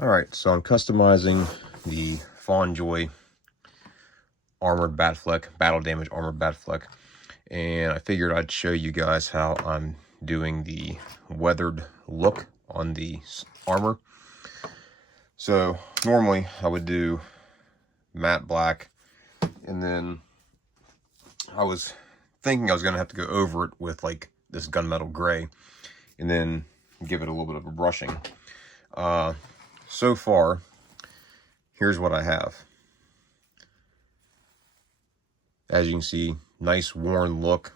Alright, so I'm customizing the FonJoy armored Batfleck, battle damage armored Batfleck, and I figured I'd show you guys how I'm doing the weathered look on the armor. So normally I would do matte black, and then I was thinking I was going to have to go over it with like this gunmetal gray and then give it a little bit of a brushing. So far, here's what I have. As you can see, nice worn look.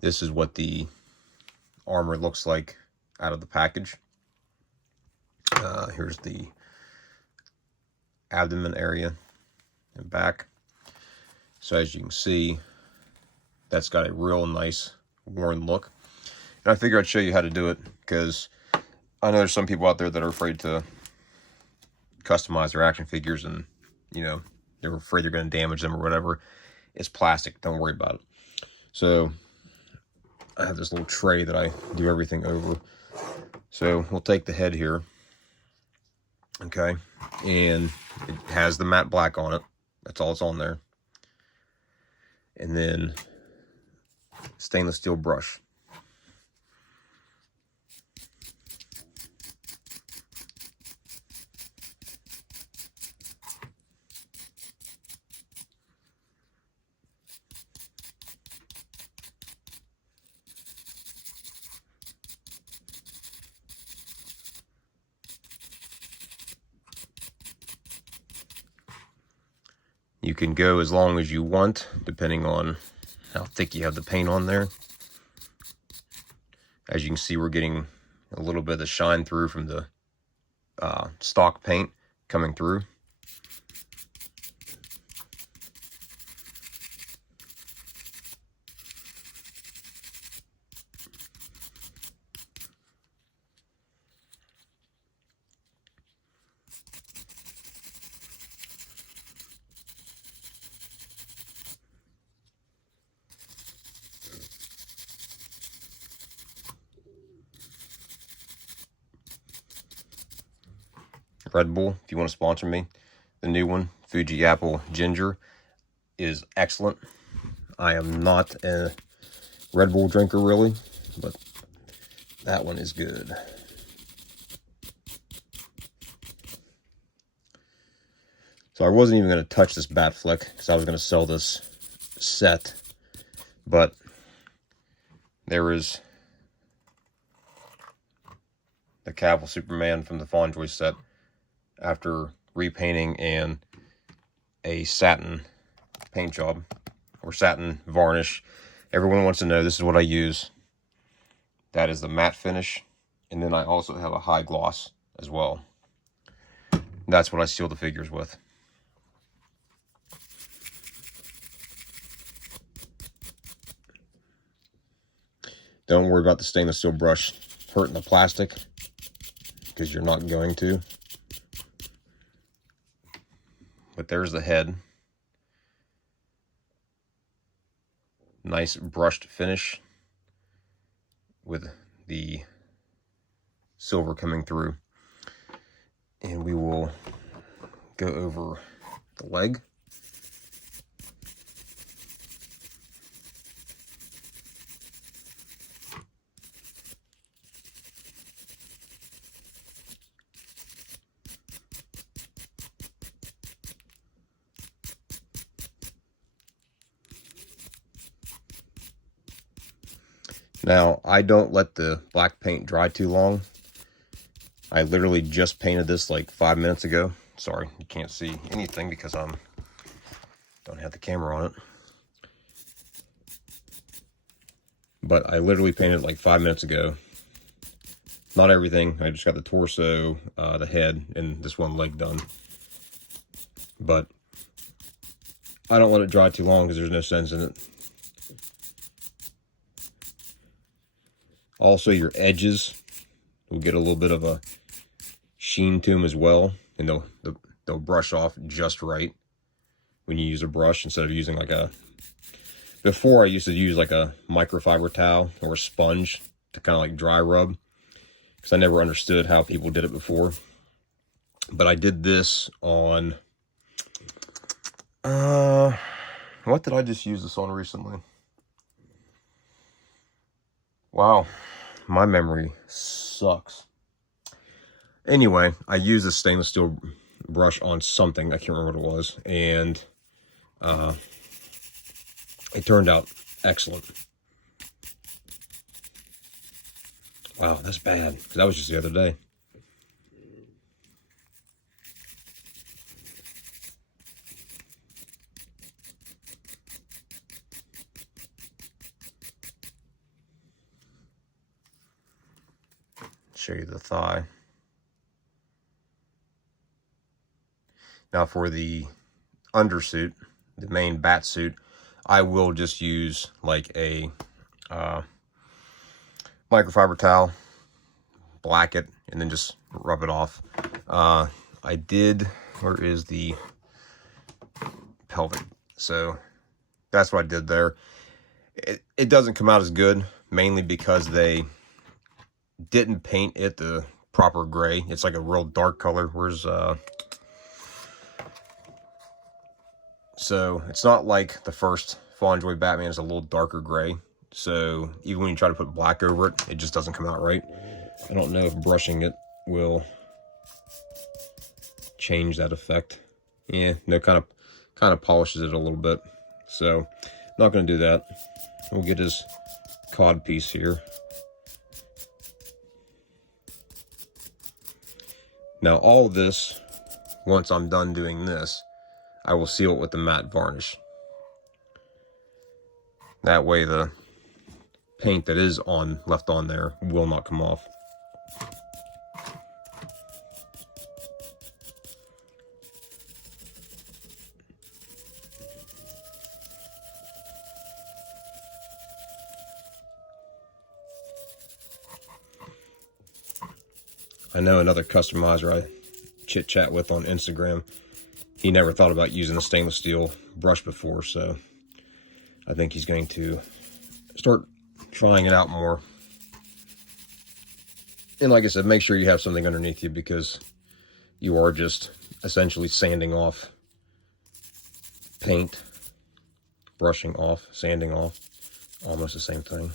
This is what the armor looks like out of the package. Here's the abdomen area and back. So as you can see, that's got a real nice worn look. And I figured I'd show you how to do it because I know there's some people out there that are afraid to customize their action figures, and you know, they're afraid they're going to damage them or whatever. It's plastic, don't worry about it. So I have this little tray that I do everything over. So we'll take the head here, okay, and it has the matte black on it. That's all that's on there. And then stainless steel brush. You can go as long as you want, depending on how thick you have the paint on there. As you can see, we're getting a little bit of the shine through from the stock paint coming through. Red Bull, if you want to sponsor me, the new one, Fuji Apple Ginger, is excellent. I am not a Red Bull drinker really, but that one is good. So I wasn't even going to touch this Batfleck because I was going to sell this set, but there is the Cavill Superman from the FonJoy set after repainting and a satin paint job or satin varnish. Everyone wants to know this is what I use. That is the matte finish, and then I also have a high gloss as well. That's what I seal the figures with. Don't worry about the stainless steel brush hurting the plastic, because you're not going to. But there's the head. Nice brushed finish with the silver coming through. And we will go over the leg. Now, I don't let the black paint dry too long. I literally just painted this like 5 minutes ago. Sorry, you can't see anything because I don't have the camera on it. But I literally painted like 5 minutes ago. Not everything. I just got the torso, the head, and this one leg done. But I don't let it dry too long because there's no sense in it. Also, your edges will get a little bit of a sheen to them as well, and they'll brush off just right when you use a brush instead of using like a... Before, I used to use like a microfiber towel or a sponge to kind of like dry rub, because I never understood how people did it before. But I did this on, what did I just use this on recently? Wow, my memory sucks. Anyway, I used a stainless steel brush on something, I can't remember what it was, and it turned out excellent. Wow, that's bad. That was just the other day. Show you the thigh. Now for the undersuit, the main bat suit, I will just use like a microfiber towel, black it, and then just rub it off. I did, where is the pelvic? So that's what I did there. It doesn't come out as good, mainly because they didn't paint it the proper gray. It's like a real dark color. Where's so it's not like the first Fallen Joy Batman is a little darker gray. So even when you try to put black over it, it just doesn't come out right. I don't know if brushing it will change that effect. Yeah, no, kind of polishes it a little bit. So not going to do that. We'll get his cod piece here. Now all this, once I'm done doing this, I will seal it with the matte varnish. That way the paint that is left on there will not come off. I know another customizer I chit chat with on Instagram, he never thought about using a stainless steel brush before, so I think he's going to start trying it out more. And like I said, make sure you have something underneath you, because you are just essentially sanding off paint, brushing off, sanding off, almost the same thing.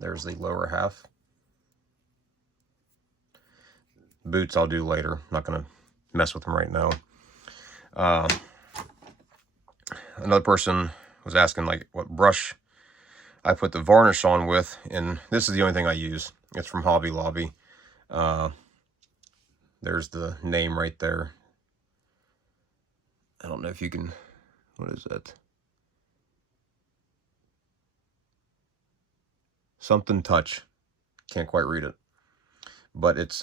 There's the lower half. Boots I'll do later. I'm not going to mess with them right now. Another person was asking like what brush I put the varnish on with, and this is the only thing I use. It's from Hobby Lobby. There's the name right there. I don't know if you can, what is that? Something Touch. Can't quite read it. But it's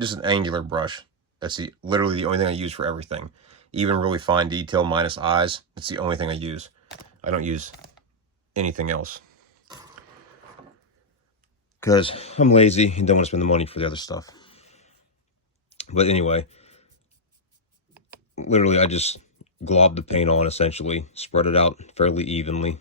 just an angular brush. That's literally the only thing I use for everything. Even really fine detail minus eyes, it's the only thing I use. I don't use anything else, because I'm lazy and don't want to spend the money for the other stuff. But anyway, literally I just glob the paint on, essentially, spread it out fairly evenly.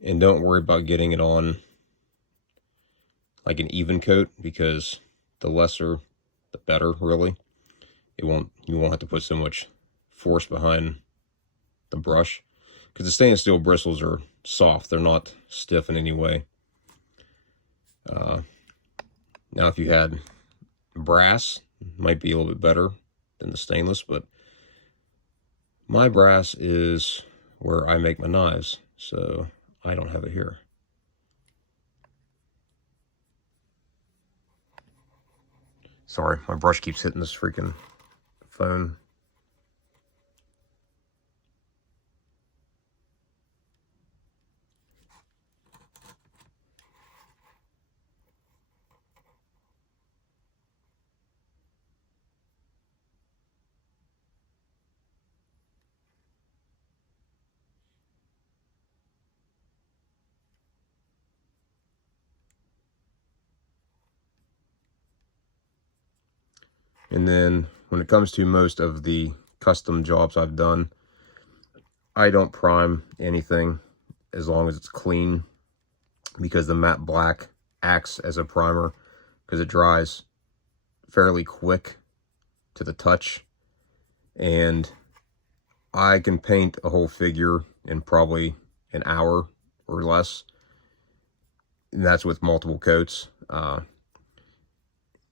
And don't worry about getting it on like an even coat, because the lesser the better, really. You won't have to put so much force behind the brush, because the stainless steel bristles are soft. They're not stiff in any way. Now if you had brass, it might be a little bit better than the stainless, but my brass is where I make my knives, so I don't have it here. Sorry, my brush keeps hitting this freaking phone. And then when it comes to most of the custom jobs I've done, I don't prime anything as long as it's clean, because the matte black acts as a primer because it dries fairly quick to the touch. And I can paint a whole figure in probably an hour or less, and that's with multiple coats.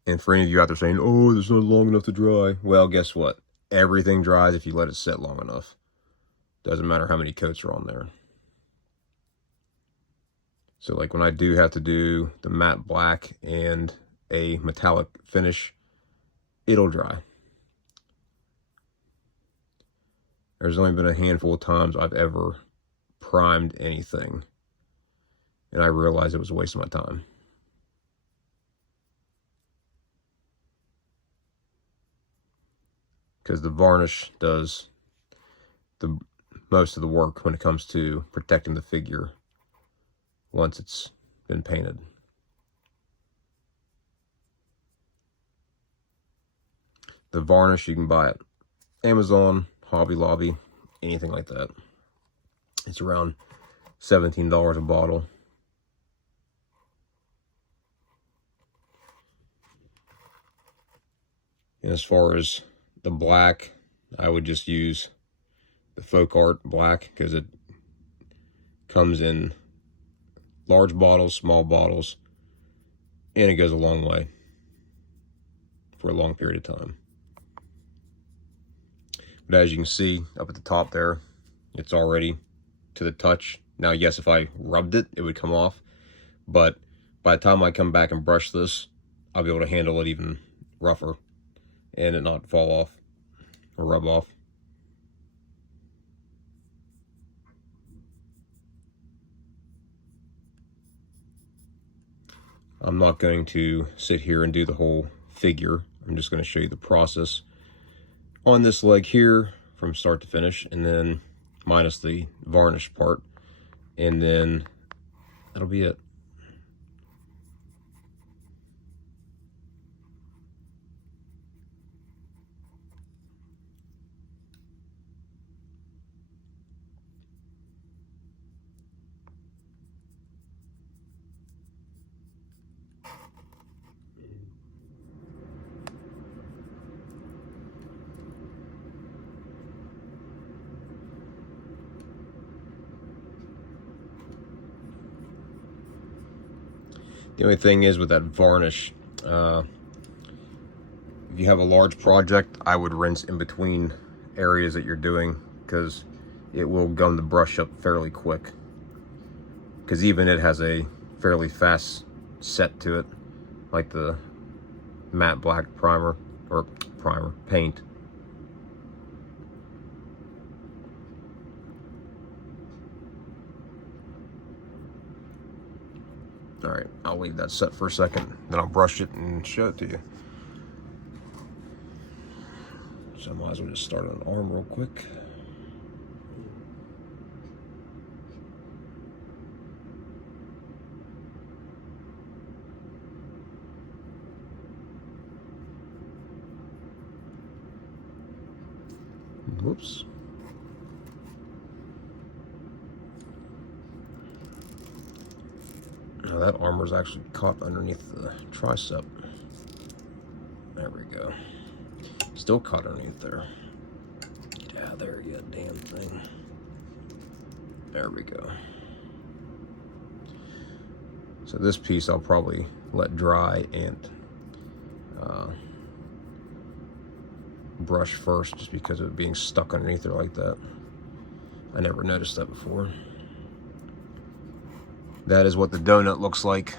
And for any of you out there saying, oh, it's not long enough to dry, well, guess what? Everything dries if you let it sit long enough. Doesn't matter how many coats are on there. So like when I do have to do the matte black and a metallic finish, it'll dry. There's only been a handful of times I've ever primed anything and I realized it was a waste of my time. Because the varnish does the most of the work when it comes to protecting the figure once it's been painted. The varnish you can buy at Amazon, Hobby Lobby, anything like that. It's around $17 a bottle. And as far as the black, I would just use the Folk Art black because it comes in large bottles, small bottles, and it goes a long way for a long period of time. But as you can see up at the top there, it's already to the touch. Now, yes, if I rubbed it, it would come off. But by the time I come back and brush this, I'll be able to handle it even rougher and it not fall off or rub off. I'm not going to sit here and do the whole figure. I'm just going to show you the process on this leg here from start to finish, and then minus the varnish part, and then that'll be it. The only thing is with that varnish, if you have a large project, I would rinse in between areas that you're doing because it will gum the brush up fairly quick. Because even it has a fairly fast set to it, like the matte black paint. All right, I'll leave that set for a second, then I'll brush it and show it to you. So I might as well just start on the arm real quick. Whoops. Now that armor's actually caught underneath the tricep. There we go. Still caught underneath there. Get out of there, you damn thing. There we go. So this piece I'll probably let dry and brush first, just because of it being stuck underneath there like that. I never noticed that before. That is what the donut looks like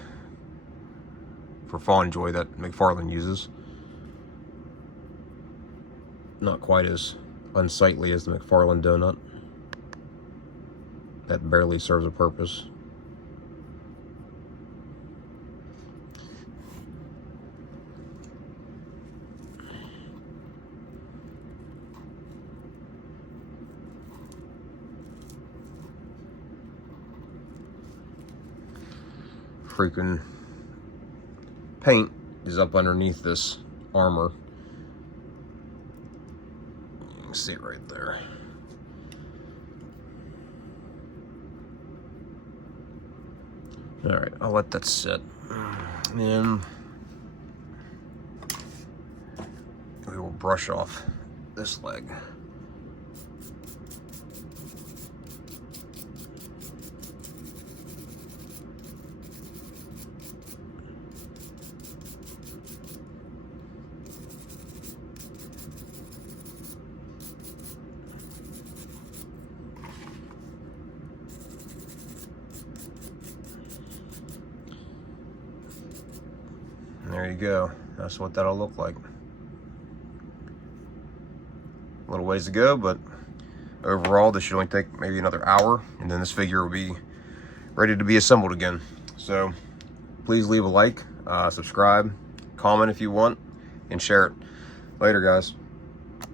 for Fallen Joy that McFarlane uses. Not quite as unsightly as the McFarlane donut. That barely serves a purpose. Freaking paint is up underneath this armor, can see it right there. All right, I'll let that sit. And then we will brush off this leg. There you go. That's what that'll look like. A little ways to go, but overall this should only take maybe another hour, and then this figure will be ready to be assembled again. So please leave a like, subscribe, comment if you want, and share it. Later, guys.